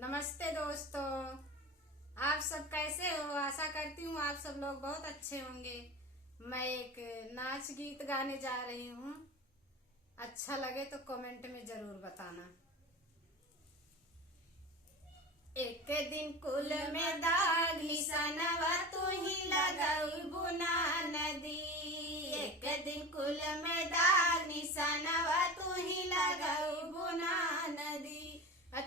नमस्ते दोस्तों, आप सब कैसे हो। आशा करती हूँ आप सब लोग बहुत अच्छे होंगे। मैं एक नाच गीत गाने जा रही हूँ। अच्छा लगे तो कमेंट में जरूर बताना। एक दिन कुल में दाग निशानवा तू ही लगाऊ ना नदी। एक दिन कुल में दाग निशानवा तू ही लगाऊ ना नदी।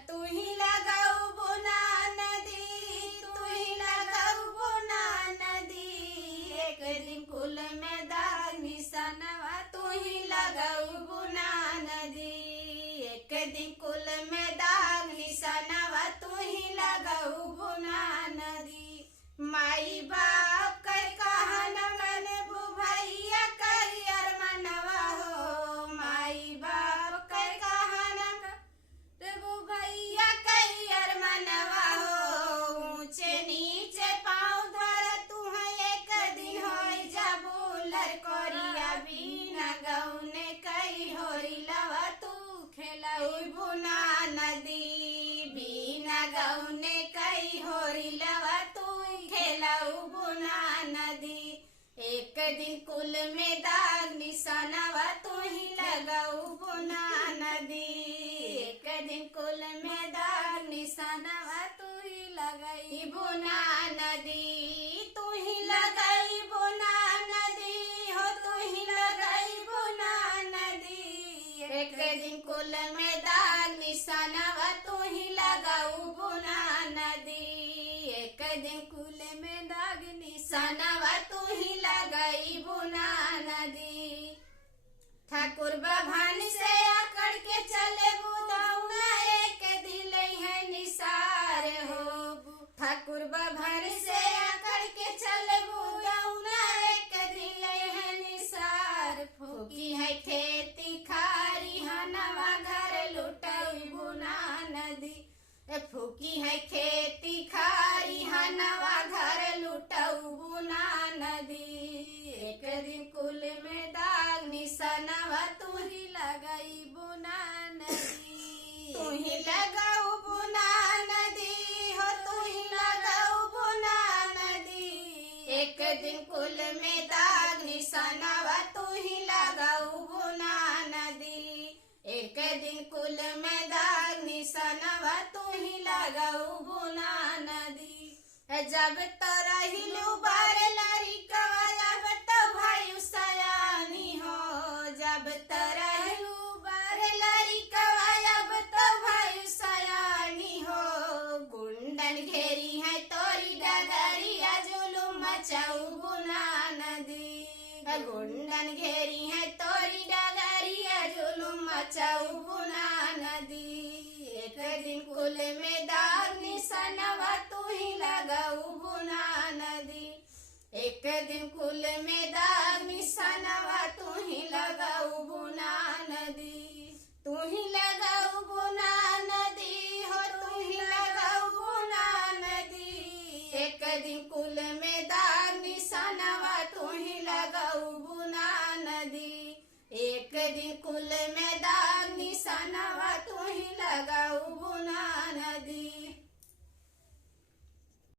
तू ही लगाऊ ना नदी, तू ही लगाऊ ना नदी। एक दिन कुल में दाग निशानवा तू ही लगाऊ ना नदी। एक दिन कुल में दाग निशानवा तू ही लगाऊ ना नदी। माई बाप कई कहा न मन भैया कई अरमनवा हो। माई बाप कई कहा न भैया कई अरमनवा हो। ऊंचे नीचे पाँव धर तू है एक दिन होई जाबू लड़कोरिया बिना गौने कई होरी लवा तू खेलाई बुना नदी। बिना गौने कई होरी लवा तू खेलाऊ बुना नदी। एक दिन कुल में दाग निशानवा तू ही लगाऊ बुना नदी। एक दिन कुल में दाग निशानवा तू ही लगाई बुना नदी। तू ही लगाई बुना नदी हो, तू ही लगाई बुना नदी। एक दिन कुल में दाग निशानवा तू ही लगाऊ बुना नदी। एक दिन कुल में दाग निशानवा तू ही लगाई बुना नदी। ठाकुर बभान से आकड़ के चले बुदाऊना एक दिल है निसार हो। ठाकुर बभान से आकड़ के चले बुदाऊना एक दिल है निसार। फूकी है खेती खारी हनवा घर लुटाई बुना नदी। फूकी है खेती खारी हनवा घर लुटाऊ बुना नदी। एक दिन कुल में दाग निशानवा तू ही लगाई बुना नदी। तू ही लगाऊ बुना नदी हो, तू ही लगाऊ बुना नदी। एक दिन कुल में दाग निशानवा तू ही लगाऊ बुना नदी। एक दिन कुल में दाग निशानवा तू ही लगाऊ बुना नदी। जब तो रहिलू बारे लड़िकवा जब तो भाई सयानी हो। जब तो रहिलू बारे लड़िकवा जब तो भाई सयानी हो। गुंडन घेरी है तोरी डगरिया जुलुम मचाऊ बुना नदी। गुंडन घेरी है तोरी डगरिया जुलुम मचाऊ बुना नदी। एक दिन कुल में दाग निशानवा तू ही लगाऊ बुना नदी। एक दिन कुल में दाग